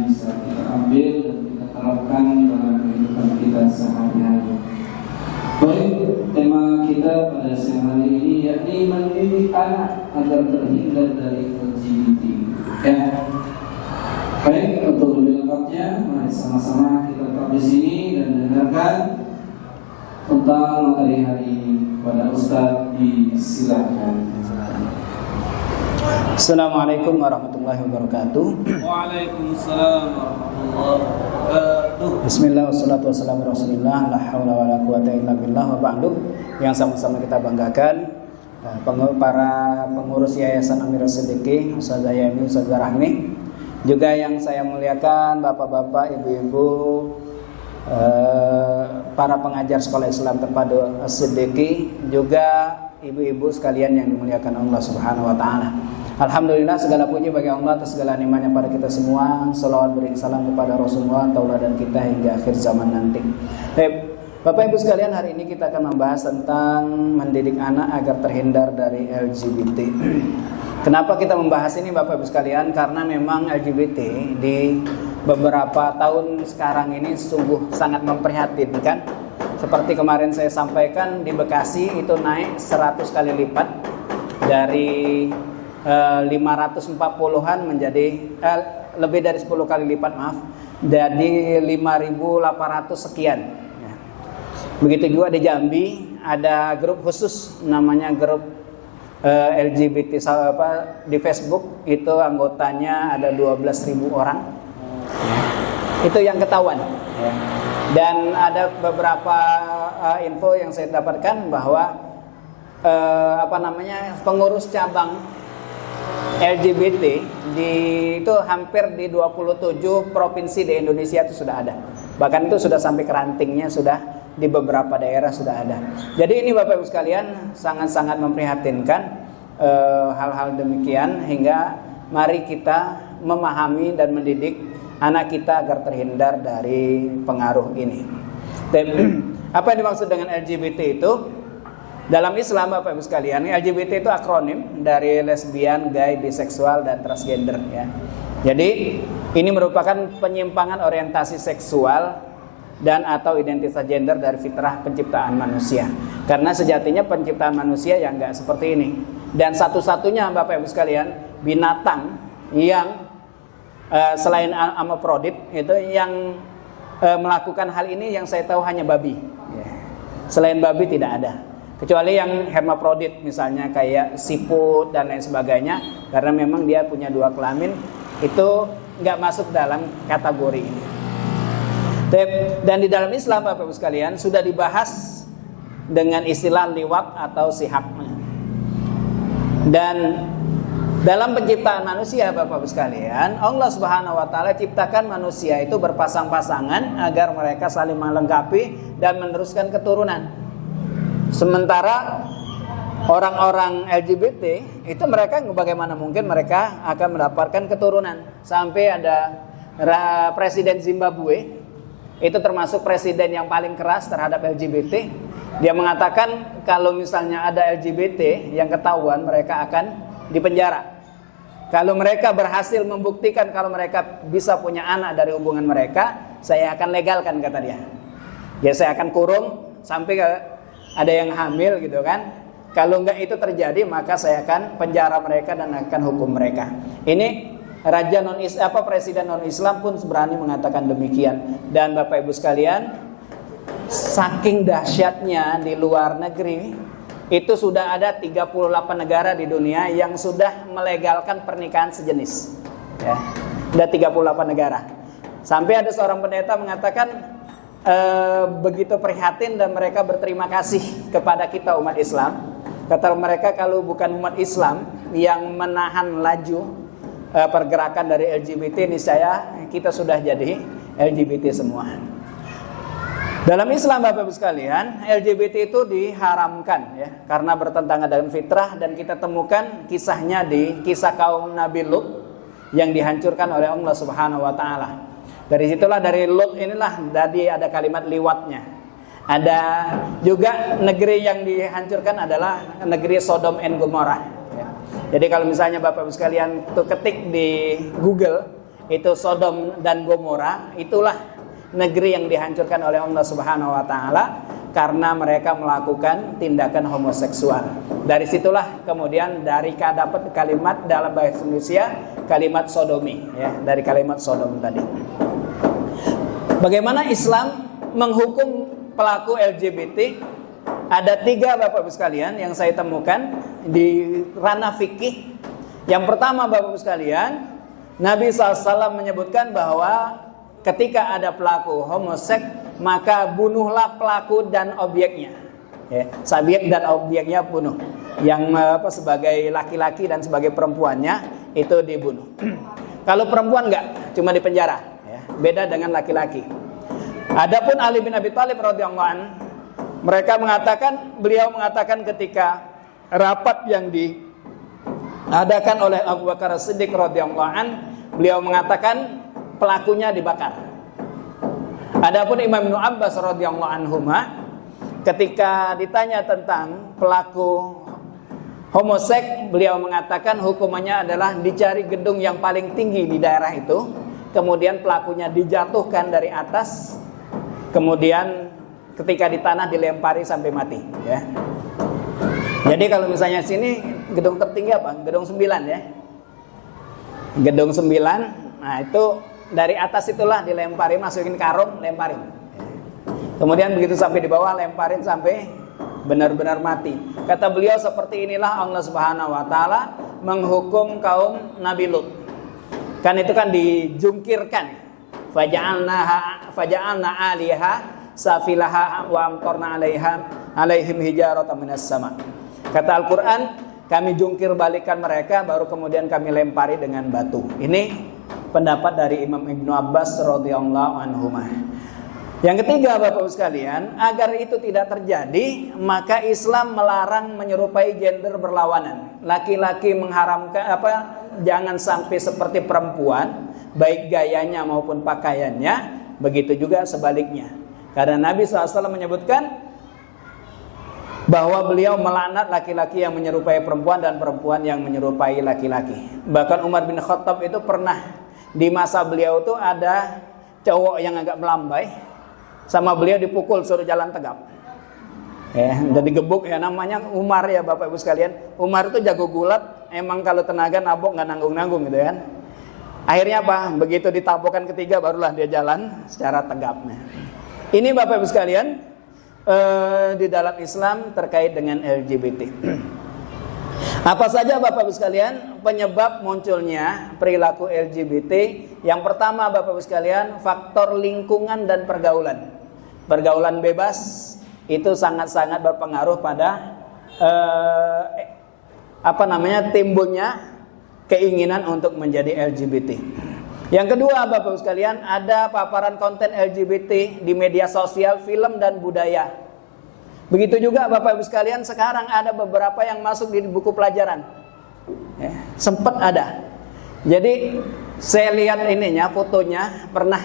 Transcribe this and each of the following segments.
yang bisa kita ambil dan kita terapkan dalam kehidupan kita sehari-hari. Baik, tema kita pada siang hari ini yakni mendidik anak agar terhindar dari LGBT. Ya. Baik, untuk lebih lengkapnya, mari sama-sama kita tetap di sini dan dengarkan tentang materi hari ini. Pada Ustaz disilahkan. Assalamualaikum warahmatullahi wabarakatuh. Waalaikumsalam warahmatullahi wabarakatuh. Bismillah wassalatu wassalamu ala Rasulillah, la haula wala quwata illa billah wa ba'du. Yang sama-sama kita banggakan para pengurus Yayasan Amirul Siddiqi, Ustazah Yami, Ustazah Rahmi, juga yang saya muliakan bapak-bapak, ibu-ibu, para pengajar sekolah Islam terpadu Siddiqi, juga ibu-ibu sekalian yang dimuliakan Allah Subhanahu wa taala. Alhamdulillah, segala puji bagi Allah atas segala nikmatnya pada kita semua. Salawat beri salam kepada Rasulullah, tauladan kita hingga akhir zaman nanti. Baik, Bapak Ibu sekalian, hari ini kita akan membahas tentang mendidik anak agar terhindar dari LGBT. Kenapa kita membahas ini Bapak Ibu sekalian? Karena memang LGBT di beberapa tahun sekarang ini sungguh sangat memprihatinkan. Seperti kemarin saya sampaikan, di Bekasi itu naik 100 kali lipat dari 540-an menjadi lebih dari 10 kali lipat, maaf, dari 5.800 sekian. Begitu juga di Jambi ada grup khusus namanya grup LGBT di Facebook, itu anggotanya ada 12.000 orang. Itu yang ketahuan. Dan ada beberapa info yang saya dapatkan bahwa pengurus cabang LGBT itu hampir di 27 provinsi di Indonesia itu sudah ada. Bahkan itu sudah sampai ke rantingnya, sudah di beberapa daerah sudah ada. Jadi ini Bapak Ibu sekalian sangat-sangat memprihatinkan hal-hal demikian, hingga mari kita memahami dan mendidik anak kita agar terhindar dari pengaruh ini. Apa yang dimaksud dengan LGBT itu? Dalam Islam Bapak Ibu sekalian, LGBT itu akronim dari lesbian, gay, biseksual, dan transgender, ya. Jadi ini merupakan penyimpangan orientasi seksual dan atau identitas gender dari fitrah penciptaan manusia. Karena sejatinya penciptaan manusia yang enggak seperti ini. Dan satu-satunya Bapak Ibu sekalian, binatang yang selain amafrodit itu yang melakukan hal ini yang saya tahu hanya babi. Selain babi tidak ada. Kecuali yang hermafrodit, misalnya kayak siput dan lain sebagainya, karena memang dia punya dua kelamin, itu nggak masuk dalam kategori ini. Dan di dalam Islam Bapak Ibu sekalian sudah dibahas dengan istilah liwat atau sihak. Dan dalam penciptaan manusia Bapak Ibu sekalian, Allah Subhanahu wa taala ciptakan manusia itu berpasang-pasangan agar mereka saling melengkapi dan meneruskan keturunan. Sementara orang-orang LGBT itu mereka bagaimana mungkin mereka akan mendapatkan keturunan. Sampai ada presiden Zimbabwe, itu termasuk presiden yang paling keras terhadap LGBT. Dia mengatakan kalau misalnya ada LGBT yang ketahuan, mereka akan dipenjara. Kalau mereka berhasil membuktikan kalau mereka bisa punya anak dari hubungan mereka, saya akan legalkan, kata dia. Ya, saya akan kurung sampai ada yang hamil gitu kan. Kalau enggak itu terjadi, maka saya akan penjara mereka dan akan hukum mereka. Ini presiden non Islam pun berani mengatakan demikian. Dan Bapak Ibu sekalian, saking dahsyatnya di luar negeri, itu sudah ada 38 negara di dunia yang sudah melegalkan pernikahan sejenis. Ya, sudah 38 negara. Sampai ada seorang pendeta mengatakan begitu prihatin dan mereka berterima kasih kepada kita umat Islam. Kata mereka, kalau bukan umat Islam yang menahan laju pergerakan dari LGBT, niscaya kita sudah jadi LGBT semua. Dalam Islam Bapak Ibu sekalian, LGBT itu diharamkan, ya, karena bertentangan dengan fitrah. Dan kita temukan kisahnya di kisah kaum Nabi Lut yang dihancurkan oleh Allah Subhanahu wa taala. Dari situlah, dari Lut inilah tadi ada kalimat liwatnya. Ada juga negeri yang dihancurkan adalah negeri Sodom and Gomorrah. Jadi kalau misalnya Bapak Ibu sekalian tuh ketik di Google itu Sodom dan Gomora, itulah negeri yang dihancurkan oleh Allah Subhanahu wa taala karena mereka melakukan tindakan homoseksual. Dari situlah kemudian dapat kalimat dalam bahasa Indonesia kalimat sodomi, ya, dari kalimat Sodom tadi. Bagaimana Islam menghukum pelaku LGBT? Ada 3 Bapak Ibu sekalian yang saya temukan di ranah fikih. Yang pertama Bapak Ibu sekalian, Nabi SAW menyebutkan bahwa ketika ada pelaku homoseks, maka bunuhlah pelaku dan objeknya. Ya, subjek dan objeknya bunuh. Yang sebagai laki-laki dan sebagai perempuannya itu dibunuh. Kalau perempuan enggak, cuma dipenjara. Ya, beda dengan laki-laki. Adapun Ali bin Abi Thalib radhiyallahu anhu, beliau mengatakan ketika rapat yang diadakan oleh Abu Bakar As-Siddiq radhiyallahu anhu, beliau mengatakan pelakunya dibakar. Adapun Imam Ibnu Abbas radhiyallahu anhuma ketika ditanya tentang pelaku homoseks, beliau mengatakan hukumannya adalah dicari gedung yang paling tinggi di daerah itu, kemudian pelakunya dijatuhkan dari atas, kemudian ketika di tanah dilempari sampai mati, ya. Jadi kalau misalnya sini gedung tertinggi apa? Gedung 9, ya. Gedung 9. Nah, itu dari atas itulah dilempari, masukin karung, lemparin. Kemudian begitu sampai di bawah, lemparin sampai benar-benar mati. Kata beliau, seperti inilah Allah Subhanahu wa taala menghukum kaum Nabi Lut. Kan itu kan dijungkirkan. Faja'alna 'aliha safilaha wa amtarna 'alaihim hijaratan minas sama. Kata Al-Qur'an, kami jungkir balikan mereka, baru kemudian kami lempari dengan batu. Ini pendapat dari Imam Ibnu Abbas radhiyallahu anhuma. Yang ketiga Bapak Ibu sekalian, agar itu tidak terjadi, maka Islam melarang menyerupai gender berlawanan. Laki-laki mengharamkan jangan sampai seperti perempuan, baik gayanya maupun pakaiannya, begitu juga sebaliknya. Karena Nabi SAW menyebutkan bahwa beliau melaknat laki-laki yang menyerupai perempuan dan perempuan yang menyerupai laki-laki. Bahkan Umar bin Khattab itu pernah di masa beliau itu ada cowok yang agak melambai, sama beliau dipukul suruh jalan tegap. Jadi gebuk, ya, namanya Umar, ya Bapak Ibu sekalian. Umar itu jago gulat, emang kalau tenaga nabok nggak nanggung-nanggung gitu kan. Akhirnya apa? Begitu ditabokan ketiga barulah dia jalan secara tegap. Ini Bapak Ibu sekalian, di dalam Islam terkait dengan LGBT. Apa saja Bapak Ibu sekalian penyebab munculnya perilaku LGBT? Yang pertama Bapak Ibu sekalian, faktor lingkungan dan pergaulan. Pergaulan bebas itu sangat-sangat berpengaruh pada timbulnya keinginan untuk menjadi LGBT. Yang kedua Bapak Ibu sekalian, ada paparan konten LGBT di media sosial, film dan budaya. Begitu juga Bapak Ibu sekalian, sekarang ada beberapa yang masuk di buku pelajaran. Sempat ada. Jadi saya lihat fotonya, pernah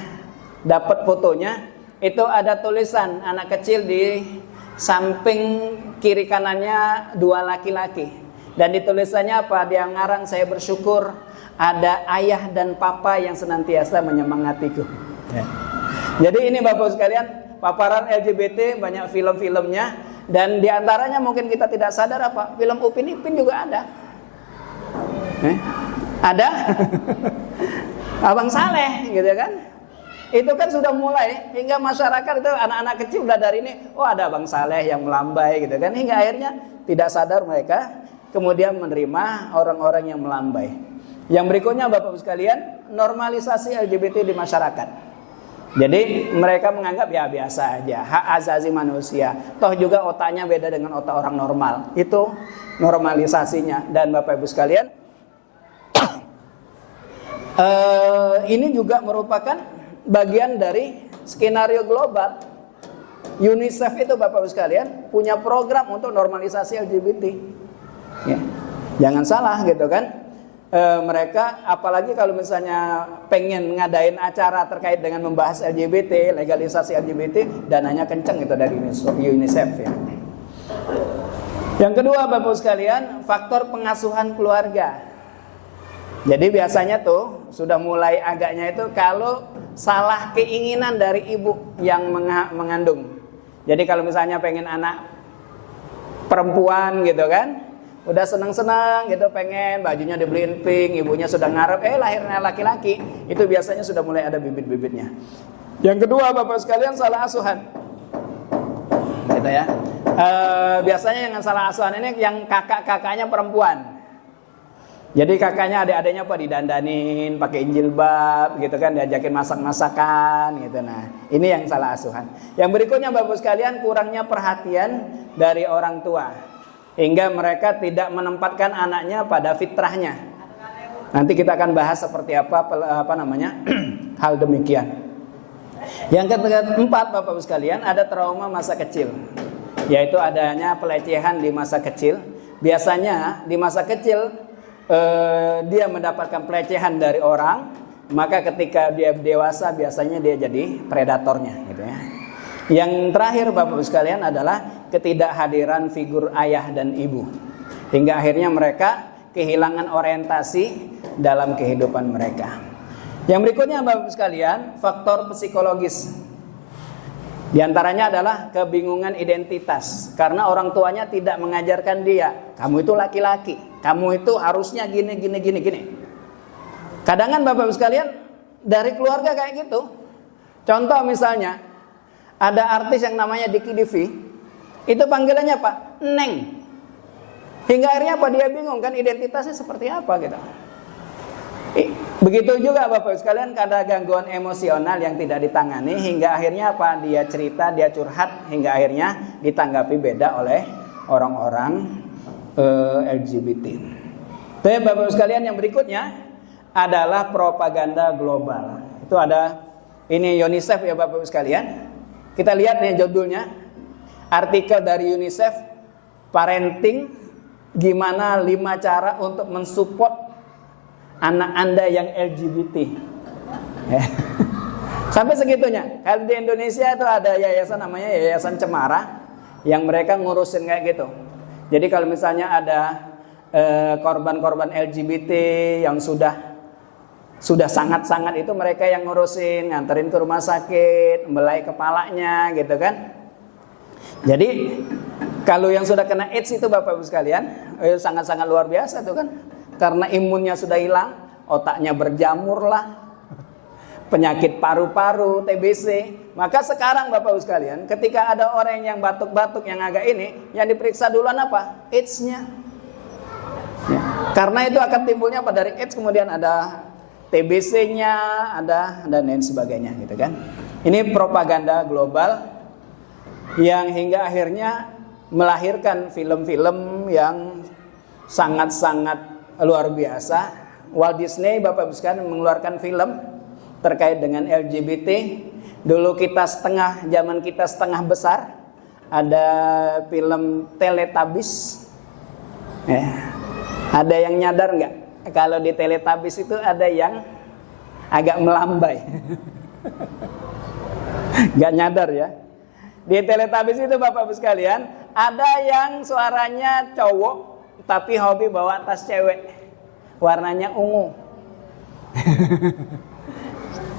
dapat fotonya, itu ada tulisan anak kecil di samping kiri kanannya 2 laki-laki. Dan di tulisannya apa? Dia ngarang, saya bersyukur ada ayah dan papa yang senantiasa menyemangatiku. Jadi ini Bapak sekalian, paparan LGBT banyak film-filmnya, dan diantaranya mungkin kita tidak sadar film Upin Ipin juga ada. Ada Abang Saleh gitu kan. Itu kan sudah mulai hingga masyarakat itu anak-anak kecil udah dari ini, ada Abang Saleh yang melambai gitu kan, hingga akhirnya tidak sadar mereka kemudian menerima orang-orang yang melambai. Yang berikutnya Bapak Ibu sekalian, normalisasi LGBT di masyarakat. Jadi mereka menganggap ya biasa aja, hak asasi manusia. Toh juga otaknya beda dengan otak orang normal. Itu normalisasinya. Dan Bapak Ibu sekalian, ini juga merupakan bagian dari skenario global. UNICEF itu Bapak Ibu sekalian punya program untuk normalisasi LGBT. Ya. Jangan salah gitu kan. Mereka apalagi kalau misalnya pengen ngadain acara terkait dengan membahas LGBT, legalisasi LGBT, dananya kenceng itu dari UNICEF ya. Yang kedua Bapak sekalian, faktor pengasuhan keluarga. Jadi biasanya tuh sudah mulai agaknya itu kalau salah keinginan dari ibu yang mengandung. Jadi kalau misalnya pengen anak perempuan gitu kan, udah senang-senang gitu, pengen bajunya dibeliin pink, ibunya sudah ngarep, lahirnya laki-laki, itu biasanya sudah mulai ada bibit-bibitnya. Yang kedua Bapak sekalian, salah asuhan. Gitu ya. Biasanya yang salah asuhan ini yang kakak-kakaknya perempuan. Jadi kakaknya adik-adiknya apa didandanin, pakai jilbab gitu kan, diajakin masak-masakan gitu. Nah, ini yang salah asuhan. Yang berikutnya Bapak sekalian, kurangnya perhatian dari orang tua hingga mereka tidak menempatkan anaknya pada fitrahnya. Nanti kita akan bahas seperti apa hal demikian. Yang keempat Bapak sekalian, ada trauma masa kecil, yaitu adanya pelecehan di masa kecil. Biasanya di masa kecil dia mendapatkan pelecehan dari orang, maka ketika dia dewasa biasanya dia jadi predatornya gitu ya. Yang terakhir Bapak sekalian adalah ketidakhadiran figur ayah dan ibu, hingga akhirnya mereka kehilangan orientasi dalam kehidupan mereka. Yang berikutnya Bapak sekalian, faktor psikologis. Di antaranya adalah kebingungan identitas, karena orang tuanya tidak mengajarkan dia, kamu itu laki-laki, kamu itu harusnya gini. Kadang kan Bapak sekalian dari keluarga kayak gitu. Contoh misalnya ada artis yang namanya Diki Divi, itu panggilannya apa? Neng. Hingga akhirnya apa, dia bingung kan identitasnya seperti apa gitu. Begitu juga Bapak sekalian, ada gangguan emosional yang tidak ditangani hingga akhirnya apa, dia cerita, dia curhat, hingga akhirnya ditanggapi beda oleh orang-orang LGBT. Tapi Bapak sekalian, yang berikutnya adalah propaganda global. Itu ada ini UNICEF ya Bapak sekalian. Kita lihat nih judulnya, artikel dari UNICEF, parenting, gimana 5 cara untuk mensupport anak Anda yang LGBT. Sampai segitunya. Kalau di Indonesia itu ada yayasan namanya Yayasan Cemara, yang mereka ngurusin kayak gitu. Jadi kalau misalnya ada korban-korban LGBT yang sudah sangat-sangat, itu mereka yang ngurusin, nganterin ke rumah sakit, belai kepalanya gitu kan. Jadi kalau yang sudah kena AIDS itu Bapak Ibu sekalian, sangat-sangat luar biasa tuh kan. Karena imunnya sudah hilang, otaknya berjamur lah, penyakit paru-paru, TBC. Maka sekarang Bapak Ibu sekalian, ketika ada orang yang batuk-batuk yang agak ini, yang diperiksa duluan apa? AIDS-nya. Ya. Karena itu akan timbulnya apa, dari AIDS kemudian ada TBC-nya, ada dan lain sebagainya gitu kan. Ini propaganda global yang hingga akhirnya melahirkan film-film yang sangat-sangat luar biasa. Walt Disney Bapak Ibu sekalian mengeluarkan film terkait dengan LGBT. Dulu zaman kita setengah besar, ada film Teletubbies. Ada yang nyadar nggak? Kalau di Teletubbies itu ada yang agak melambai. Nggak nyadar ya. Di Teletubbies itu Bapak Ibu sekalian, ada yang suaranya cowok tapi hobi bawa tas cewek, warnanya ungu.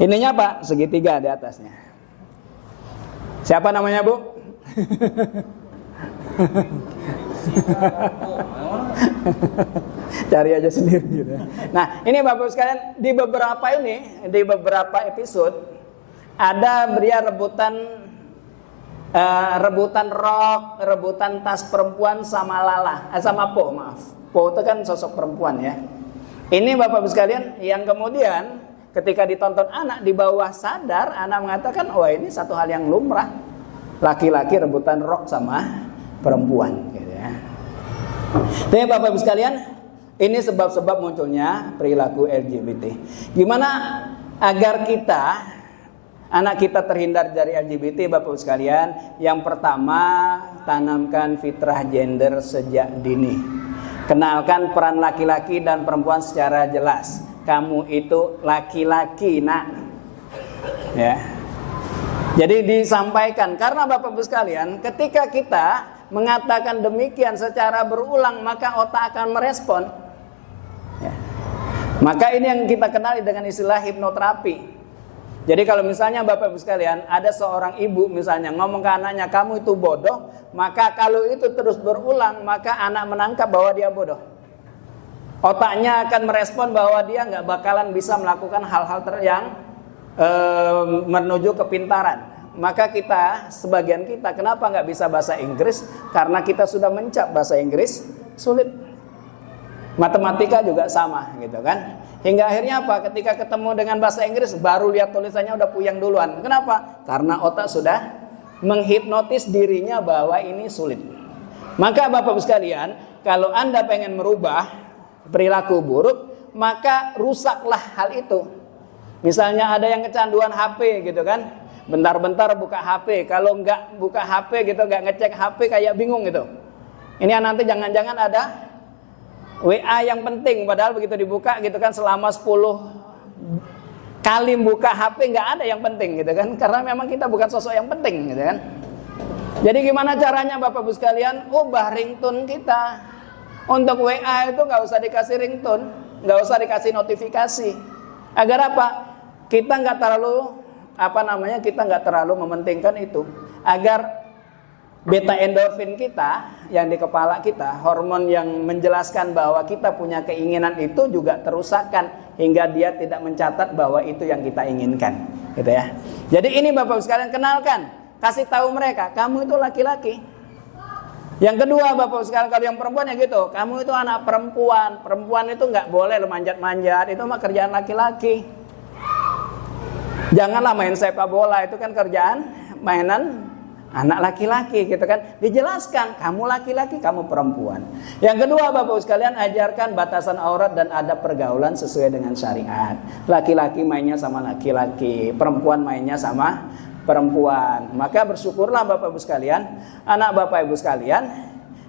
Ininya apa? Segitiga di atasnya. Siapa namanya Bu? Cari aja sendiri gitu. Nah ini Bapak sekalian, di beberapa episode ada dia rebutan rok, rebutan tas perempuan sama sama Po, maaf. Po itu kan sosok perempuan ya. Ini Bapak Ibu sekalian, yang kemudian ketika ditonton anak di bawah sadar, anak mengatakan, wah ini satu hal yang lumrah, laki-laki rebutan rok sama perempuan gitu ya. Tapi Bapak Ibu sekalian, ini sebab-sebab munculnya perilaku LGBT. Gimana agar anak kita terhindar dari LGBT Bapak Ibu sekalian? Yang pertama, tanamkan fitrah gender sejak dini. Kenalkan peran laki-laki dan perempuan secara jelas. Kamu itu laki-laki, nak. Ya. Jadi disampaikan, karena Bapak Ibu sekalian, ketika kita mengatakan demikian secara berulang, maka otak akan merespon. Ya. Maka ini yang kita kenali dengan istilah hipnoterapi. Jadi kalau misalnya Bapak Ibu sekalian, ada seorang ibu misalnya ngomong ke anaknya, kamu itu bodoh, maka kalau itu terus berulang, maka anak menangkap bahwa dia bodoh. Otaknya akan merespon bahwa dia nggak bakalan bisa melakukan hal-hal yang menuju kepintaran. Maka kita, sebagian kita, kenapa nggak bisa bahasa Inggris? Karena kita sudah mencap bahasa Inggris sulit. Matematika juga sama gitu kan. Hingga akhirnya apa? Ketika ketemu dengan bahasa Inggris baru lihat tulisannya udah puyeng duluan. Kenapa? Karena otak sudah menghipnotis dirinya bahwa ini sulit. Maka Bapak Ibu sekalian, kalau Anda pengen merubah perilaku buruk, maka rusaklah hal itu. Misalnya ada yang kecanduan HP gitu kan. Bentar-bentar buka HP. Kalau nggak buka HP gitu, nggak ngecek HP kayak bingung gitu. Ini nanti jangan-jangan ada WA yang penting, padahal begitu dibuka gitu kan selama 10 kali buka HP nggak ada yang penting gitu kan, karena memang kita bukan sosok yang penting gitu kan. Jadi gimana caranya Bapak Ibu sekalian? Ubah ringtone kita. Untuk WA itu nggak usah dikasih ringtone, nggak usah dikasih notifikasi. Agar apa? Kita nggak terlalu kita nggak terlalu mementingkan itu. Agar beta endorfin kita yang di kepala kita, hormon yang menjelaskan bahwa kita punya keinginan itu juga terusakkan hingga dia tidak mencatat bahwa itu yang kita inginkan, gitu ya. Jadi ini Bapak sekalian kenalkan, kasih tahu mereka, kamu itu laki-laki. Yang kedua Bapak sekalian, kalau yang perempuan ya gitu, kamu itu anak perempuan, perempuan itu nggak boleh manjat-manjat, itu mah kerjaan laki-laki. Janganlah main sepak bola, itu kan kerjaan mainan anak laki-laki gitu kan. Dijelaskan, kamu laki-laki, kamu perempuan. Yang kedua Bapak sekalian, ajarkan batasan aurat dan adab pergaulan sesuai dengan syariat. Laki-laki mainnya sama laki-laki, perempuan mainnya sama perempuan. Maka bersyukurlah Bapak Ibu sekalian, anak Bapak Ibu sekalian,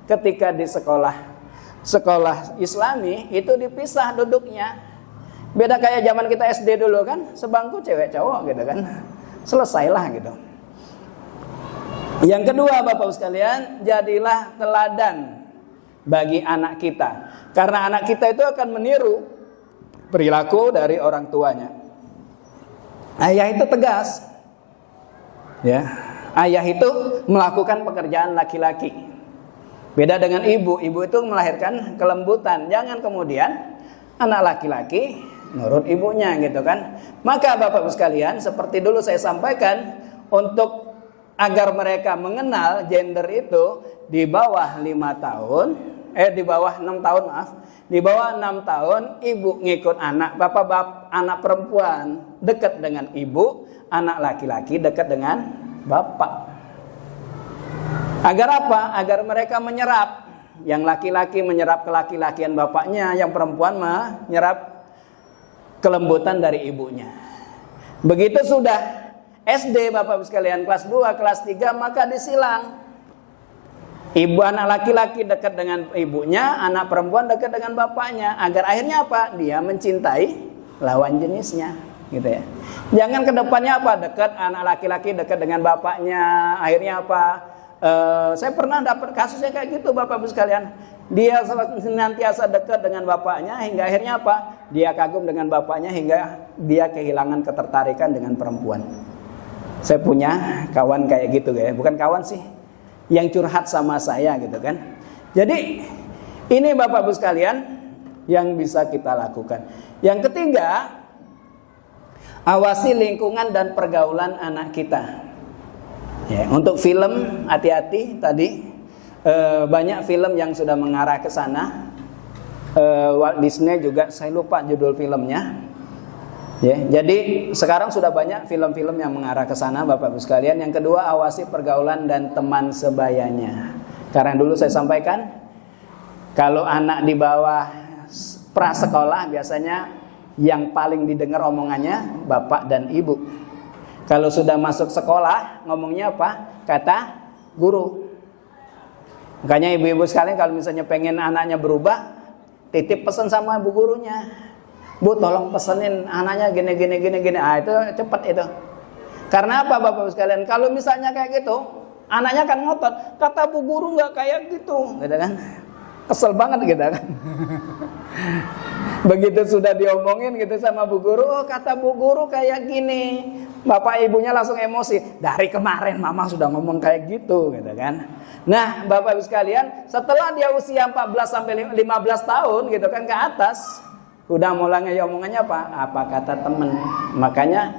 ketika di sekolah Islami itu dipisah duduknya. Beda kayak zaman kita SD dulu kan, sebangku cewek cowok gitu kan. Selesailah gitu. Yang kedua Bapak sekalian, jadilah teladan bagi anak kita. Karena anak kita itu akan meniru perilaku dari orang tuanya. Ayah itu tegas. Ya, ayah itu melakukan pekerjaan laki-laki. Beda dengan ibu, ibu itu melahirkan kelembutan. Jangan kemudian anak laki-laki nurut ibunya gitu kan. Maka Bapak sekalian, seperti dulu saya sampaikan, untuk agar mereka mengenal gender itu di bawah 5 tahun, di bawah 6 tahun maaf, di bawah 6 tahun ibu ngikut anak, anak perempuan dekat dengan ibu, anak laki-laki dekat dengan bapak. Agar apa? Agar mereka menyerap, yang laki-laki menyerap kelaki-lakian bapaknya, yang perempuan menyerap kelembutan dari ibunya. Begitu sudah SD Bapak sekalian kelas 2, kelas 3 maka disilang. Ibu anak laki-laki dekat dengan ibunya, anak perempuan dekat dengan bapaknya. Agar akhirnya apa? Dia mencintai lawan jenisnya, gitu ya. Jangan kedepannya apa? Dekat anak laki-laki dekat dengan bapaknya. Akhirnya apa? Saya pernah dapat kasusnya kayak gitu Bapak sekalian. Dia senantiasa dekat dengan bapaknya hingga akhirnya apa? Dia kagum dengan bapaknya hingga dia kehilangan ketertarikan dengan perempuan. Saya punya kawan kayak gitu ya, bukan kawan sih, yang curhat sama saya gitu kan. Jadi ini Bapak Ibu sekalian yang bisa kita lakukan. Yang ketiga, awasi lingkungan dan pergaulan anak kita. Ya, untuk film hati-hati tadi, banyak film yang sudah mengarah ke sana. Walt Disney juga saya lupa judul filmnya. Ya, jadi sekarang sudah banyak film-film yang mengarah ke sana Bapak Ibu sekalian. Yang kedua, awasi pergaulan dan teman sebayanya. Karena dulu saya sampaikan, kalau anak di bawah prasekolah biasanya yang paling didengar omongannya bapak dan ibu. Kalau sudah masuk sekolah ngomongnya apa? Kata guru. Makanya ibu-ibu sekalian kalau misalnya pengen anaknya berubah, titip pesan sama ibu gurunya. Bu, tolong pesenin anaknya gini. Ah, itu cepat itu. Karena apa Bapak sekalian? Kalau misalnya kayak gitu, anaknya kan ngotot. Kata bu guru nggak kayak gitu kan? Kesel banget gitu kan? Begitu sudah diomongin gitu sama bu guru, oh kata bu guru kayak gini, bapak ibunya langsung emosi. Dari kemarin mama sudah ngomong kayak gitu kan. Nah bapak ibu sekalian, setelah dia usia 14 sampai 15 tahun gitu kan ke atas, udah mulai omongannya apa kata temen. Makanya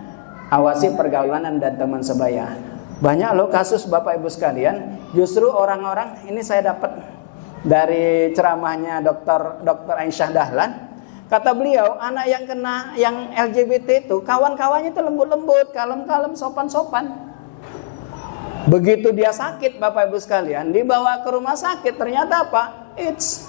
awasi pergaulan dan teman sebaya. Banyak loh kasus bapak ibu sekalian, justru orang-orang ini saya dapat dari ceramahnya Dr. Aisyah Dahlan. Kata beliau, anak yang kena yang LGBT itu kawan-kawannya itu lembut-lembut, kalem-kalem, sopan-sopan. Begitu dia sakit bapak ibu sekalian, dibawa ke rumah sakit, ternyata apa? AIDS.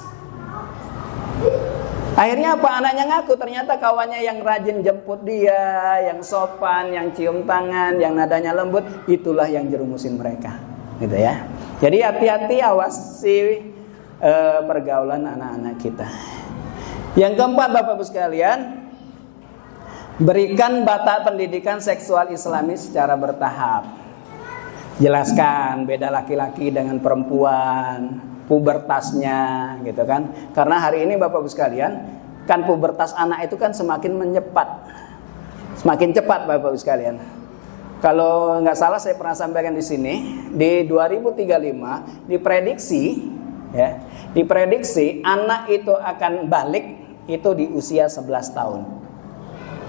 Akhirnya apa? Anaknya ngaku ternyata kawannya yang rajin jemput dia, yang sopan, yang cium tangan, yang nadanya lembut, itulah yang jerumusin mereka, gitu ya. Jadi hati-hati, awasi pergaulan anak-anak kita. Yang keempat bapak ibu sekalian, berikan batas pendidikan seksual Islami secara bertahap. Jelaskan beda laki-laki dengan perempuan, pubertasnya gitu kan. Karena hari ini bapak ibu sekalian, kan pubertas anak itu kan semakin cepat bapak ibu sekalian. Kalau nggak salah saya pernah sampaikan di sini, di 2035 diprediksi anak itu akan balik itu di usia 11 tahun.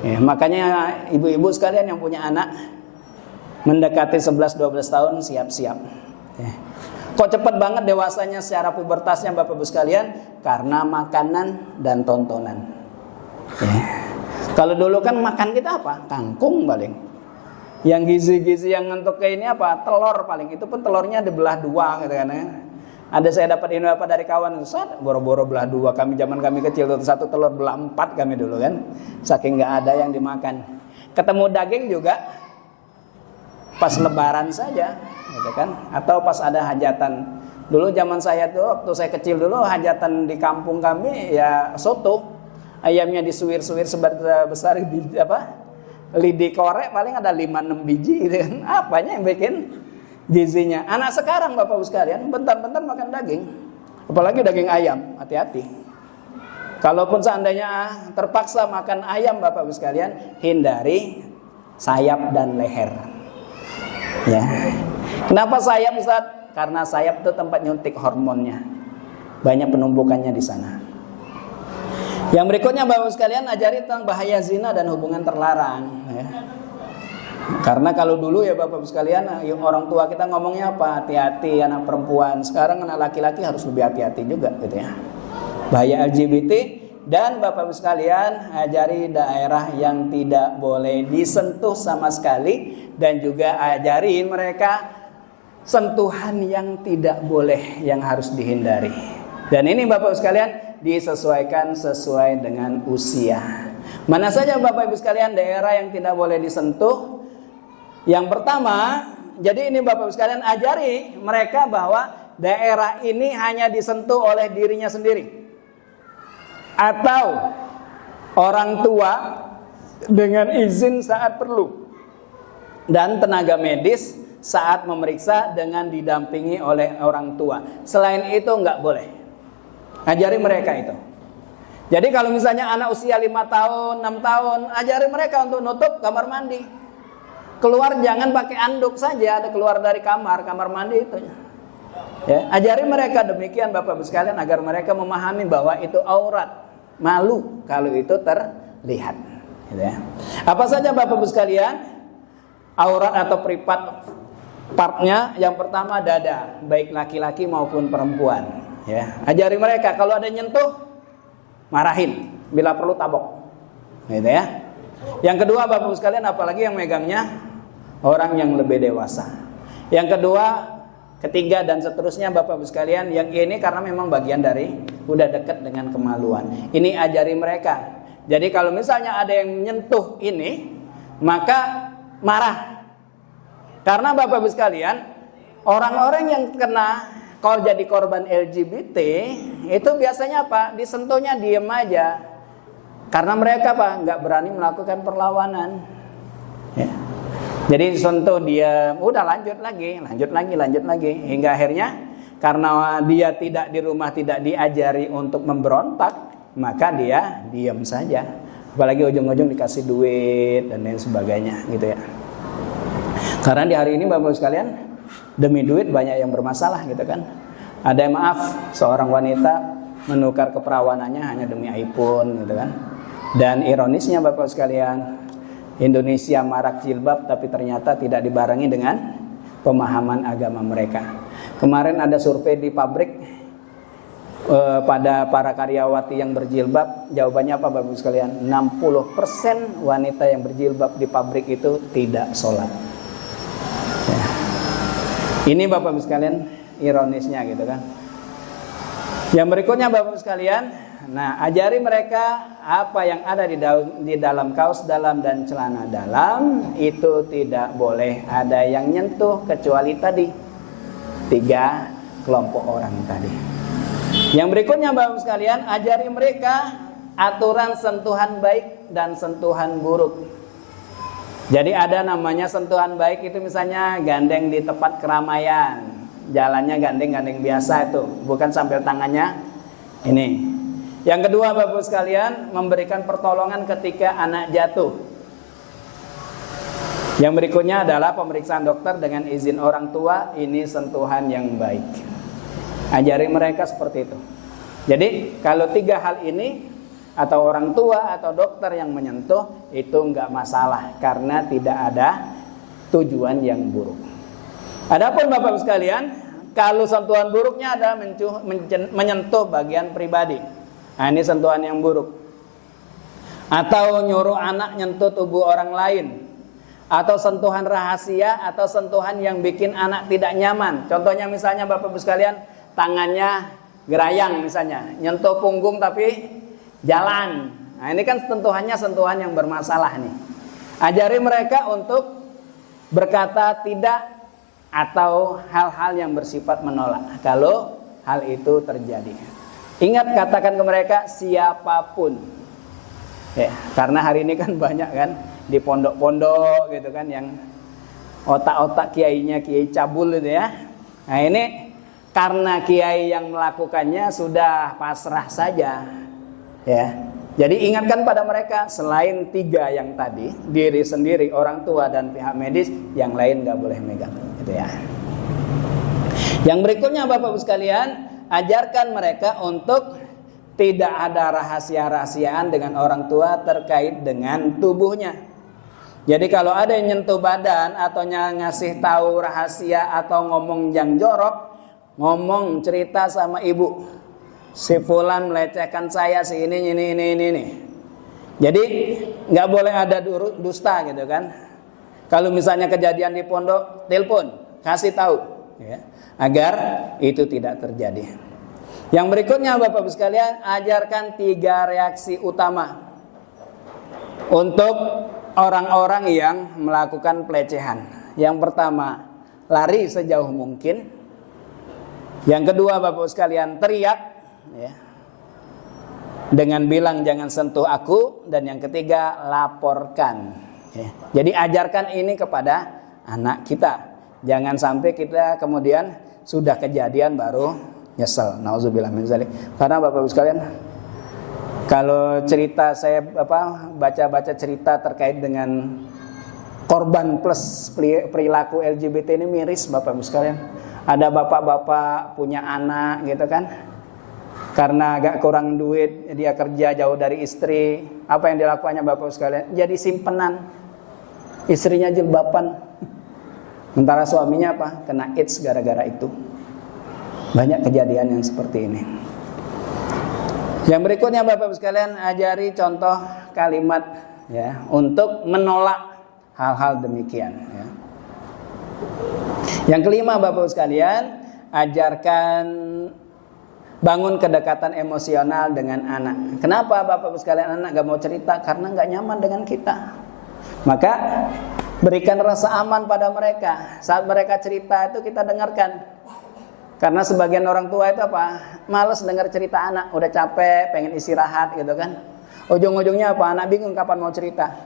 Ya, makanya ibu-ibu sekalian yang punya anak mendekati 11-12 tahun siap-siap. Ya. Kok cepat banget dewasanya secara pubertasnya bapak ibu sekalian? Karena makanan dan tontonan. Ya. Kalau dulu kan makan kita apa? Kangkung paling. Yang gizi-gizi yang untuk kayak ini apa? Telur paling. Itu pun telurnya dibelah dua gitu kan ya. Ada saya dapat ini apa dari kawan, boro-boro belah dua. Kami zaman kami kecil tuh satu telur belah 4 kami dulu kan. Saking nggak ada yang dimakan. Ketemu daging juga pas lebaran saja, gitu kan? Atau pas ada hajatan. Dulu zaman saya tuh waktu saya kecil dulu hajatan di kampung kami ya soto. Ayamnya disuwir-suwir sebesar lidi korek paling ada 5-6 biji gitu kan. Apanya yang bikin gizinya. Anak sekarang bapak ibu sekalian bentar-bentar makan daging, apalagi daging ayam, hati-hati. Kalaupun seandainya terpaksa makan ayam bapak ibu sekalian, hindari sayap dan leher. Ya. Kenapa sayap Ustaz? Karena sayap itu tempat nyuntik hormonnya, banyak penumpukannya di sana. Yang berikutnya bapak ibu sekalian, ajari tentang bahaya zina dan hubungan terlarang. Ya. Karena kalau dulu ya bapak ibu sekalian, orang tua kita ngomongnya apa? Hati-hati anak perempuan. Sekarang anak laki-laki harus lebih hati-hati juga gitu ya. Bahaya LGBT. Dan bapak ibu sekalian, ajari daerah yang tidak boleh disentuh sama sekali. Dan juga ajarin mereka sentuhan yang tidak boleh, yang harus dihindari. Dan ini bapak ibu sekalian disesuaikan sesuai dengan usia. Mana saja bapak ibu sekalian daerah yang tidak boleh disentuh? Yang pertama, jadi ini bapak ibu sekalian ajari mereka bahwa daerah ini hanya disentuh oleh dirinya sendiri atau orang tua dengan izin saat perlu, dan tenaga medis saat memeriksa dengan didampingi oleh orang tua. Selain itu nggak boleh. Ajari mereka itu. Jadi kalau misalnya anak usia 5 tahun, 6 tahun, ajari mereka untuk nutup kamar mandi. Keluar jangan pakai anduk saja, ada keluar dari kamar mandi itu. Ya, ajari mereka demikian bapak ibu sekalian agar mereka memahami bahwa itu aurat, malu kalau itu terlihat. Gitu ya. Apa saja bapak ibu sekalian aurat atau privat partnya? Yang pertama dada, baik laki-laki maupun perempuan. Ya, ajari mereka kalau ada nyentuh marahin, bila perlu tabok. Gitu ya. Yang kedua bapak ibu sekalian, apalagi yang megangnya orang yang lebih dewasa. Yang kedua, ketiga dan seterusnya bapak ibu sekalian, yang ini karena memang bagian dari udah dekat dengan kemaluan. Ini ajari mereka. Jadi kalau misalnya ada yang menyentuh ini, maka marah. Karena bapak ibu sekalian, orang-orang yang kena kalau jadi korban LGBT itu biasanya apa? Disentuhnya diem aja. Karena mereka apa? Nggak berani melakukan perlawanan. Ya. Jadi sentuh dia, udah lanjut lagi, hingga akhirnya karena dia tidak di rumah tidak diajari untuk memberontak, maka dia diam saja. Apalagi ujung-ujung dikasih duit dan lain sebagainya gitu ya. Karena di hari ini Bapak sekalian, demi duit banyak yang bermasalah gitu kan. Ada yang maaf, seorang wanita menukar keperawanannya hanya demi iPhone gitu kan. Dan ironisnya Bapak sekalian, Indonesia marak jilbab tapi ternyata tidak dibarengi dengan pemahaman agama mereka. Kemarin ada survei di pabrik pada para karyawati yang berjilbab, jawabannya apa Bapak sekalian? 60% wanita yang berjilbab di pabrik itu tidak sholat ya. Ini Bapak sekalian ironisnya gitu kan. Yang berikutnya Bapak sekalian, nah ajari mereka apa yang ada di dalam kaos dalam dan celana dalam itu tidak boleh ada yang nyentuh kecuali tadi 3 kelompok orang tadi. Yang berikutnya Bapak sekalian, ajari mereka aturan sentuhan baik dan sentuhan buruk. Jadi ada namanya sentuhan baik itu misalnya gandeng di tempat keramaian. Jalannya gandeng-gandeng biasa itu, bukan sambil tangannya ini. Yang kedua Bapak sekalian, memberikan pertolongan ketika anak jatuh. Yang berikutnya adalah pemeriksaan dokter dengan izin orang tua, ini sentuhan yang baik. Ajari mereka seperti itu. Jadi kalau 3 hal ini atau orang tua atau dokter yang menyentuh itu enggak masalah karena tidak ada tujuan yang buruk. Adapun Bapak sekalian, kalau sentuhan buruknya adalah menyentuh bagian pribadi. Nah, ini sentuhan yang buruk. Atau nyuruh anak nyentuh tubuh orang lain. Atau sentuhan rahasia atau sentuhan yang bikin anak tidak nyaman. Contohnya misalnya Bapak sekalian, tangannya gerayang misalnya, nyentuh punggung tapi jalan. Nah ini kan sentuhannya sentuhan yang bermasalah nih. Ajari mereka untuk berkata tidak atau hal-hal yang bersifat menolak kalau hal itu terjadi. Ingat, katakan ke mereka siapapun ya, karena hari ini kan banyak kan di pondok-pondok gitu kan yang otak-otak kiainya kiai cabul gitu ya. Nah ini karena kiai yang melakukannya sudah pasrah saja ya. Jadi ingatkan pada mereka, selain 3 yang tadi, diri sendiri, orang tua dan pihak medis, yang lain gak boleh megang gitu ya. Yang berikutnya Bapak Ibu sekalian, ajarkan mereka untuk tidak ada rahasia-rahasiaan dengan orang tua terkait dengan tubuhnya. Jadi kalau ada yang nyentuh badan atau ngasih tahu rahasia atau ngomong yang jorok, ngomong cerita sama ibu, si fulan melecehkan saya, si ini. Jadi nggak boleh ada dusta gitu kan. Kalau misalnya kejadian di pondok, telepon, kasih tahu, ya, agar itu tidak terjadi. Yang berikutnya Bapak Ibu sekalian, ajarkan 3 reaksi utama untuk orang-orang yang melakukan pelecehan. Yang pertama, lari sejauh mungkin. Yang kedua Bapak sekalian, teriak ya, dengan bilang jangan sentuh aku. Dan yang ketiga, laporkan ya. Jadi ajarkan ini kepada anak kita. Jangan sampai kita kemudian sudah kejadian baru nyesel. Nauzubillah min dzalik. Karena Bapak sekalian, kalau cerita saya baca-baca cerita terkait dengan korban plus perilaku LGBT ini miris Bapak Ibu sekalian. Ada bapak-bapak punya anak gitu kan, karena agak kurang duit dia kerja jauh dari istri. Apa yang dilakukannya Bapak Ibu sekalian? Jadi simpenan, istrinya jilbaban, sementara suaminya apa? Kena AIDS gara-gara itu. Banyak kejadian yang seperti ini. Yang berikutnya Bapak Ibu sekalian, ajari contoh kalimat ya untuk menolak hal-hal demikian ya. Yang kelima Bapak Ibu sekalian, ajarkan bangun kedekatan emosional dengan anak. Kenapa Bapak Ibu sekalian anak gak mau cerita? Karena gak nyaman dengan kita. Maka berikan rasa aman pada mereka. Saat mereka cerita itu kita dengarkan. Karena sebagian orang tua itu apa? Males dengar cerita anak, udah capek, pengen istirahat gitu kan. Ujung-ujungnya apa? Anak bingung kapan mau cerita.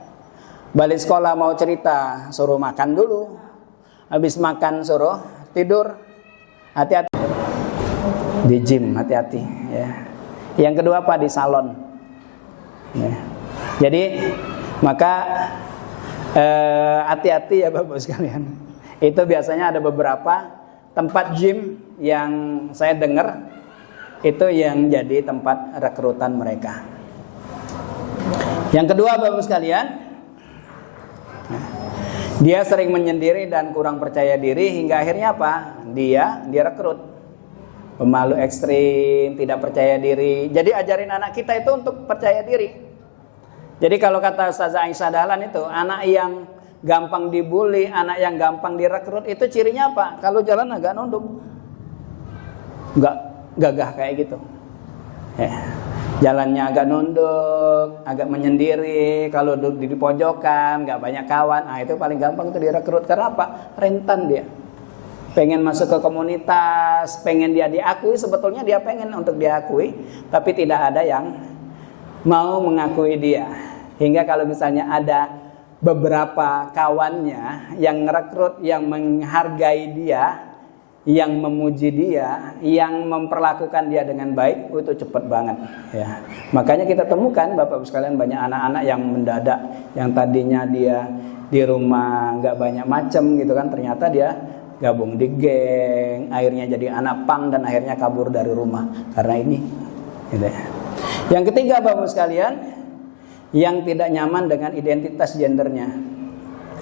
Balik sekolah mau cerita, suruh makan dulu. Habis makan suruh tidur. Hati-hati di gym, hati-hati ya. Yang kedua apa? Di salon. Ya. Jadi maka hati-hati ya Bapak sekalian. Itu biasanya ada beberapa tempat gym yang saya dengar itu yang jadi tempat rekrutan mereka. Yang kedua Bapak sekalian, dia sering menyendiri dan kurang percaya diri hingga akhirnya apa? Dia direkrut. Pemalu ekstrim, tidak percaya diri. Jadi ajarin anak kita itu untuk percaya diri. Jadi kalau kata Ustazah Aisyah Dahlan itu, anak yang gampang dibully, anak yang gampang direkrut itu cirinya apa? Kalau jalan agak nunduk, nggak gagah kayak gitu. Ya. Jalannya agak nunduk, agak menyendiri. Kalau duduk di pojokan, nggak banyak kawan, nah itu paling gampang itu direkrut. Karena apa? Rentan dia. Pengen masuk ke komunitas, pengen dia diakui, sebetulnya dia pengen untuk diakui, tapi tidak ada yang mau mengakui dia. Hingga kalau misalnya ada beberapa kawannya yang ngerekrut, yang menghargai dia, yang memuji dia, yang memperlakukan dia dengan baik, itu cepat banget ya. Makanya kita temukan Bapak Ibu sekalian banyak anak-anak yang mendadak, yang tadinya dia di rumah nggak banyak macem gitu kan, ternyata dia gabung di geng, akhirnya jadi anak pang dan akhirnya kabur dari rumah karena ini gitu ya. Yang ketiga Bapak sekalian, yang tidak nyaman dengan identitas gendernya.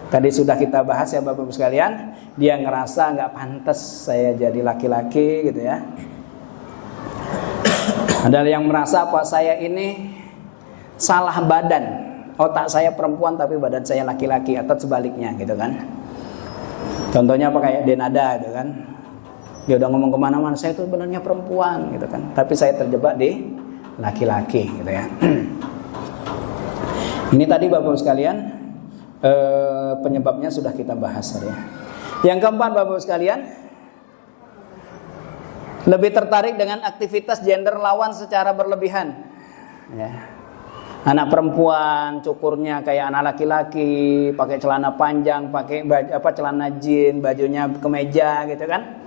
Tadi sudah kita bahas ya Bapak sekalian, dia ngerasa nggak pantas saya jadi laki-laki gitu ya. Ada yang merasa apa, saya ini salah badan, otak saya perempuan tapi badan saya laki-laki, atau sebaliknya gitu kan. Contohnya apa, kayak Denada gitu kan. Dia udah ngomong kemana-mana, saya itu sebenarnya perempuan gitu kan, tapi saya terjebak di laki-laki gitu ya. Ini tadi Bapak sekalian penyebabnya sudah kita bahas ya. Yang keempat Bapak sekalian, lebih tertarik dengan aktivitas gender lawan secara berlebihan ya. Anak perempuan cukurnya kayak anak laki-laki, pakai celana panjang, pakai celana jeans, bajunya kemeja gitu kan.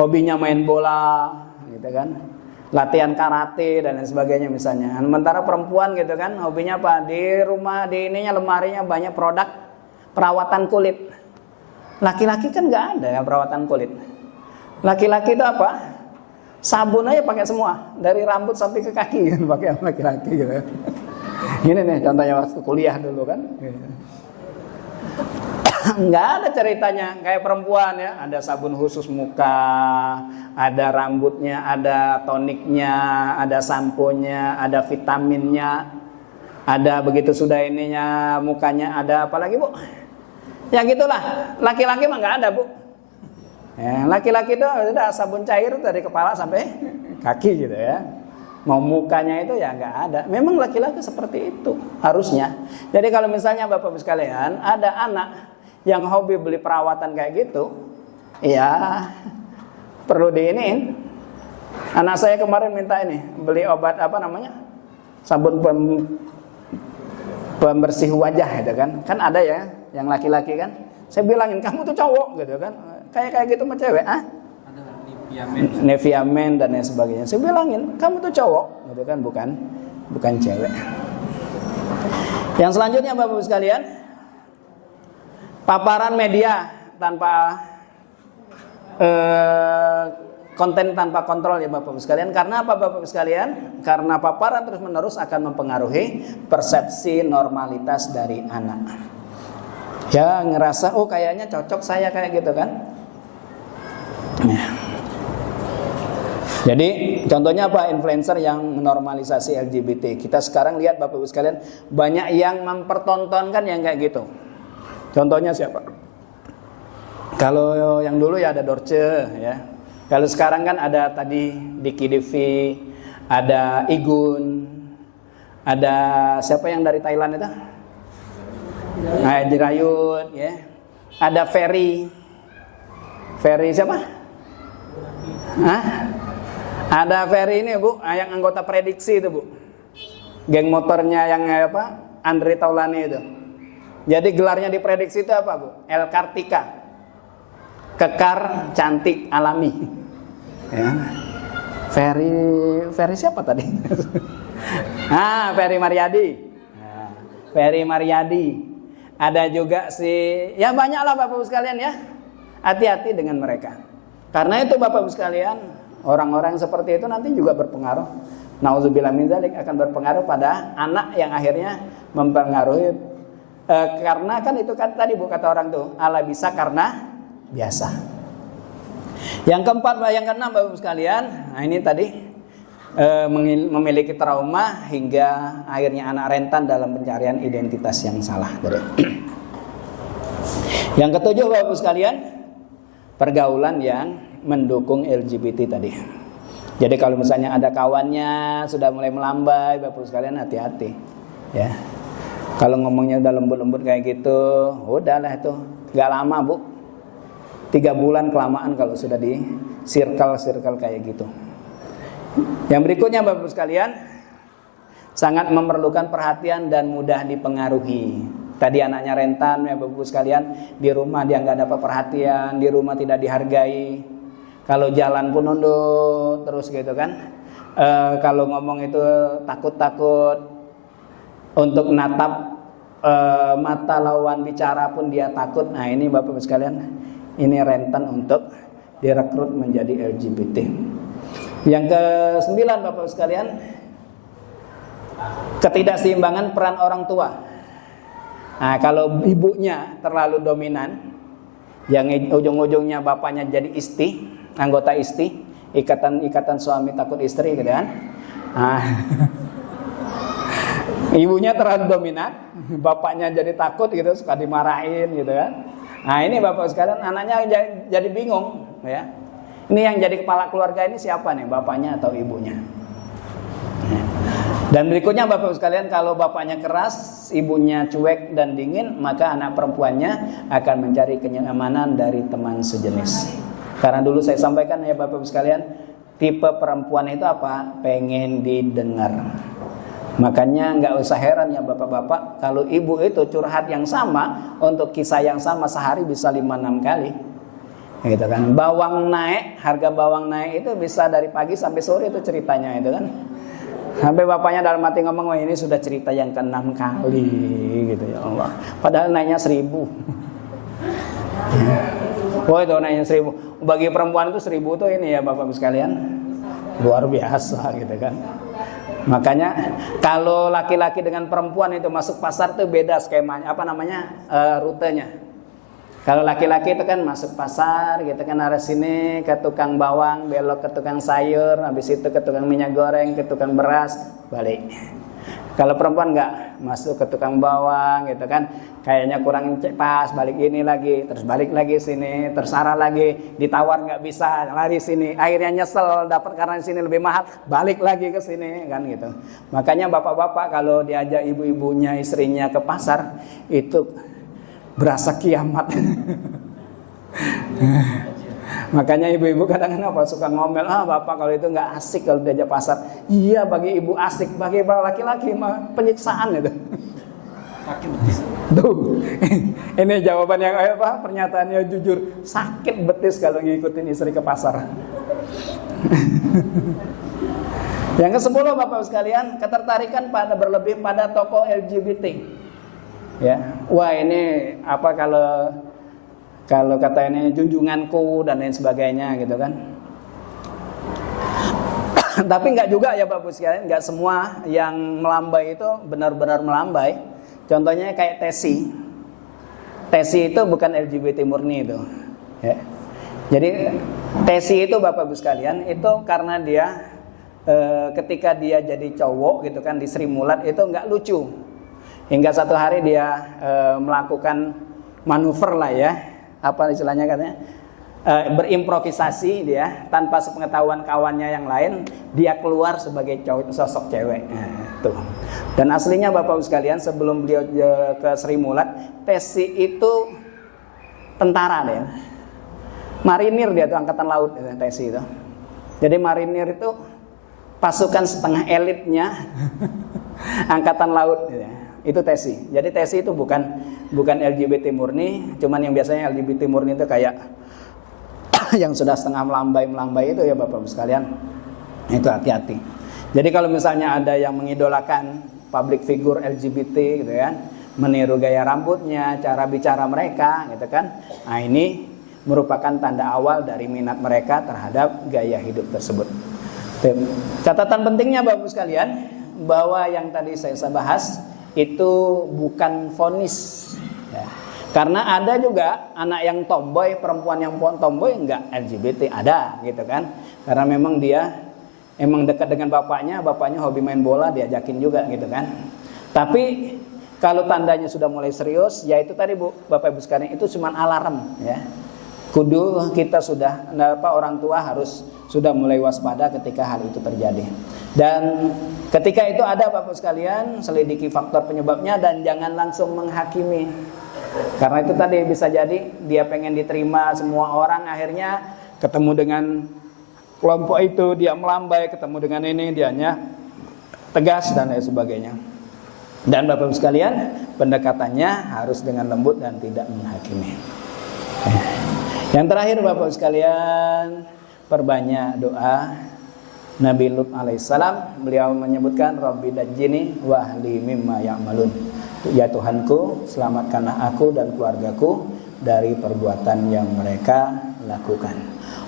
Hobinya main bola gitu kan. Latihan karate dan lain sebagainya misalnya. Sementara perempuan gitu kan, hobinya apa? Di rumah, di ininya lemarinya banyak produk perawatan kulit. Laki-laki kan nggak ada ya perawatan kulit. Laki-laki itu apa? Sabun aja pakai semua, dari rambut sampai ke kaki kan pakai laki-laki gitu. Ini nih contohnya waktu kuliah dulu kan. Nggak ada ceritanya kayak perempuan ya, ada sabun khusus muka, ada rambutnya, ada toniknya, ada samponya, ada vitaminnya, ada begitu sudah ininya mukanya, ada apa lagi Bu? Ya gitulah, laki-laki mah nggak ada Bu. Ya, laki-laki itu sudah sabun cair dari kepala sampai kaki gitu ya. Mau mukanya itu ya nggak ada. Memang laki-laki seperti itu harusnya. Jadi kalau misalnya Bapak Ibu sekalian ada anak yang hobi beli perawatan kayak gitu, ya perlu diiniin. Anak saya kemarin minta ini beli obat apa namanya, sabun pembersih wajah gitu kan. Kan ada ya yang laki-laki kan. Saya bilangin kamu tuh cowok gitu kan. Kayak gitu sama cewek, ah? Ada Nivea Men dan lain sebagainya. Saya bilangin, kamu tuh cowok, gitu kan, bukan cewek. Yang selanjutnya Bapak-Ibu sekalian, paparan media tanpa konten tanpa kontrol ya Bapak-Ibu sekalian. Karena apa Bapak-Ibu sekalian? Karena paparan terus-menerus akan mempengaruhi persepsi normalitas dari anak. Ya ngerasa, oh kayaknya cocok saya kayak gitu kan. Ya. Jadi contohnya apa? Influencer yang menormalisasi LGBT. Kita sekarang lihat Bapak Ibu sekalian, banyak yang mempertontonkan yang kayak gitu. Contohnya siapa? Kalau yang dulu ya ada Dorce ya. Kalau sekarang kan ada tadi Diki Devi, ada Igun, ada siapa yang dari Thailand itu? Nah, Jirayut ya. Ada Ferry siapa? Hah? Ada Ferry ini Bu, yang anggota prediksi itu Bu. Geng motornya yang apa? Andri Taulani itu. Jadi gelarnya di prediksi itu apa Bu? El Kartika. Kekar cantik alami. Ya. Ferry siapa tadi? Ferry Maryadi. Ferry Maryadi. Ada juga ya banyaklah Bapak Ibu sekalian ya. Hati-hati dengan mereka. Karena itu Bapak Ibu sekalian, orang-orang seperti itu nanti juga berpengaruh. Nauzubillah min dzalik, akan berpengaruh pada anak yang akhirnya mempengaruhi. Karena kan itu kan tadi bu kata orang tuh, ala bisa karena biasa. Yang keempat, yang keenam Bapak Ibu sekalian, nah ini tadi memiliki trauma hingga akhirnya anak rentan dalam pencarian identitas yang salah. Yang ketujuh Bapak Ibu sekalian, pergaulan yang mendukung LGBT tadi. Jadi kalau misalnya ada kawannya sudah mulai melambai, Bapak Ibu sekalian hati-hati ya. Kalau ngomongnya udah lembut-lembut kayak gitu, udahlah itu gak lama bu, 3 bulan kelamaan kalau sudah di circle kayak gitu. Yang berikutnya Bapak Ibu sekalian, sangat memerlukan perhatian dan mudah dipengaruhi. Tadi anaknya rentan ya Bapak Ibu sekalian, di rumah dia nggak dapat perhatian, di rumah tidak dihargai. Kalau jalan pun nunduk terus gitu kan. Kalau ngomong itu takut-takut, untuk natap mata lawan bicara pun dia takut. Nah ini Bapak Ibu sekalian, ini rentan untuk direkrut menjadi LGBT. Yang ke-9 Bapak Ibu sekalian, ketidakseimbangan peran orang tua. Nah kalau ibunya terlalu dominan, yang ujung-ujungnya bapaknya jadi anggota isti, ikatan suami takut istri gitu kan. Nah, ibunya terlalu dominan, bapaknya jadi takut gitu, suka dimarahin gitu kan. Nah ini Bapak sekalian, anaknya jadi bingung ya. Ini yang jadi kepala keluarga ini siapa nih, bapaknya atau ibunya? Dan berikutnya Bapak sekalian, kalau bapaknya keras, ibunya cuek dan dingin, maka anak perempuannya akan mencari kenyamanan dari teman sejenis. Karena dulu saya sampaikan ya Bapak sekalian, tipe perempuan itu apa? Pengen didengar. Makanya nggak usah heran ya bapak-bapak, kalau ibu itu curhat yang sama, untuk kisah yang sama sehari bisa 5-6 kali. Gitu kan. Harga bawang naik itu bisa dari pagi sampai sore itu ceritanya itu kan. Sampai bapaknya dalam hati ngomong, wah ini sudah cerita yang ke-6 kali gitu ya Allah. Padahal naiknya 1.000. Wah itu naiknya 1.000. Bagi perempuan itu 1.000 tuh ini ya Bapak sekalian, luar biasa gitu kan. Makanya kalau laki-laki dengan perempuan itu masuk pasar tuh beda skemanya, rutenya. Kalau laki-laki itu kan masuk pasar gitu kan, arah sini ke tukang bawang, belok ke tukang sayur, habis itu ke tukang minyak goreng, ke tukang beras, balik. Kalau perempuan enggak, masuk ke tukang bawang gitu kan, kayaknya kurang pas, balik ini lagi, terus balik lagi sini, terserah lagi, ditawar enggak bisa, lari sini, akhirnya nyesel dapat karena sini lebih mahal, balik lagi ke sini kan gitu. Makanya bapak-bapak kalau diajak ibu-ibunya, istrinya ke pasar itu berasa kiamat. Makanya ibu-ibu kadang-kadang suka ngomel, bapak kalau itu nggak asik kalau diajak pasar. Iya bagi ibu asik, bagi laki-laki mah penyiksaan itu. Sakit betis. Tuh, ini jawaban yang pernyataannya jujur, sakit betis kalau ngikutin istri ke pasar. Yang ke-10 Bapak sekalian, ketertarikan berlebih pada tokoh LGBT. Ya, wah ini kalau kata ini junjunganku dan lain sebagainya gitu kan. Tapi enggak juga ya Bapak sekalian, enggak semua yang melambai itu benar-benar melambai. Contohnya kayak Tesi. Tesi itu bukan LGBT murni itu. Ya. Jadi Tesi itu Bapak Ibu sekalian itu karena dia ketika dia jadi cowok gitu kan di Sri Mulat itu enggak lucu. Hingga satu hari dia melakukan manuver lah ya, apa istilahnya katanya, berimprovisasi dia tanpa sepengetahuan kawannya yang lain, dia keluar sebagai sosok cewek. Tuh. Dan aslinya Bapak Ibu sekalian, sebelum beliau ke Sri Mulat, Tesi itu tentara dia, marinir dia tuh, angkatan laut Tesi itu. Jadi marinir itu pasukan setengah elitnya angkatan laut. Itu Tesi. Jadi Tesi itu bukan LGBT murni, cuman yang biasanya LGBT murni itu kayak yang sudah setengah melambai itu ya Bapak Ibu sekalian. Itu hati-hati. Jadi kalau misalnya ada yang mengidolakan public figure LGBT gitu ya, meniru gaya rambutnya, cara bicara mereka gitu kan. Nah, ini merupakan tanda awal dari minat mereka terhadap gaya hidup tersebut. Catatan pentingnya Bapak sekalian, bahwa yang tadi saya bahas itu bukan vonis ya. Karena ada juga anak yang tomboy, perempuan yang tomboy enggak LGBT, ada gitu kan. Karena memang dia emang dekat dengan bapaknya hobi main bola, diajakin juga gitu kan. Tapi kalau tandanya sudah mulai serius, ya itu tadi Bu, Bapak Ibu sekalian, itu cuma alarm ya. Kudu kita sudah, orang tua harus sudah mulai waspada ketika hal itu terjadi. Dan ketika itu ada Bapak sekalian, selidiki faktor penyebabnya dan jangan langsung menghakimi. Karena itu tadi bisa jadi dia pengen diterima semua orang, akhirnya ketemu dengan kelompok itu dia melambai, ketemu dengan ini dianya tegas dan lain sebagainya. Dan Bapak Ibu sekalian, pendekatannya harus dengan lembut dan tidak menghakimi. Yang terakhir Bapak Ibu sekalian, perbanyak doa. Nabi Lut alaihissalam, beliau menyebutkan Rabbi najjini wa ahli mimma ya'malun. Ya Tuhanku, selamatkanlah aku dan keluargaku dari perbuatan yang mereka lakukan.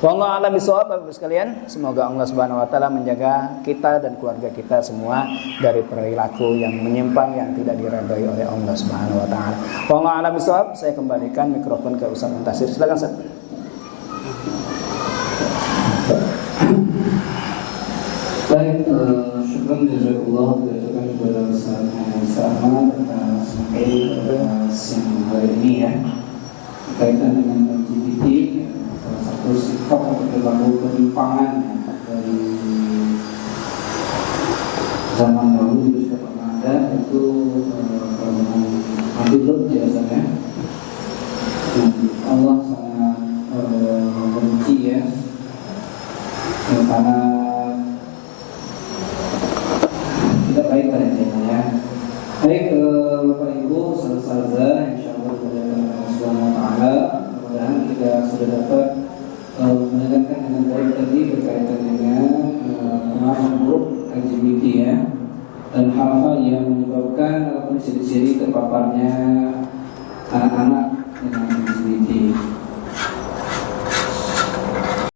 Wallahu a'lam bishawab Bapak Ibu sekalian, semoga Allah Subhanahu wa taala menjaga kita dan keluarga kita semua dari perilaku yang menyimpang yang tidak diridhai oleh Allah Subhanahu wa taala. Wallahu a'lam bishawab, saya kembalikan mikrofon ke Ustaz Muntasir. Silakan Ustaz. Baik, syukran jazakallah kepada Ustaz Ahmad atas yang hari ini ya, berkaitan dengan LGBT, salah satu sikap atau perilaku penyimpangan dari zaman dahulu juga sudah pernah ada, itu Nabi Lut biasanya. Allah sangat membenci ya, karena tidak baik pada ya. Baik Bapak Ibu, saudara-saudara, insyaallah kepada Allah Subhanahu wa taala, mudah-mudahan kita sudah dapat mendengarkan dengan baik tadi berkaitan dengan pengalaman buruk LGBT ya, dan hal-hal yang menyebabkan ataupun ciri-ciri terpaparnya anak-anak dengan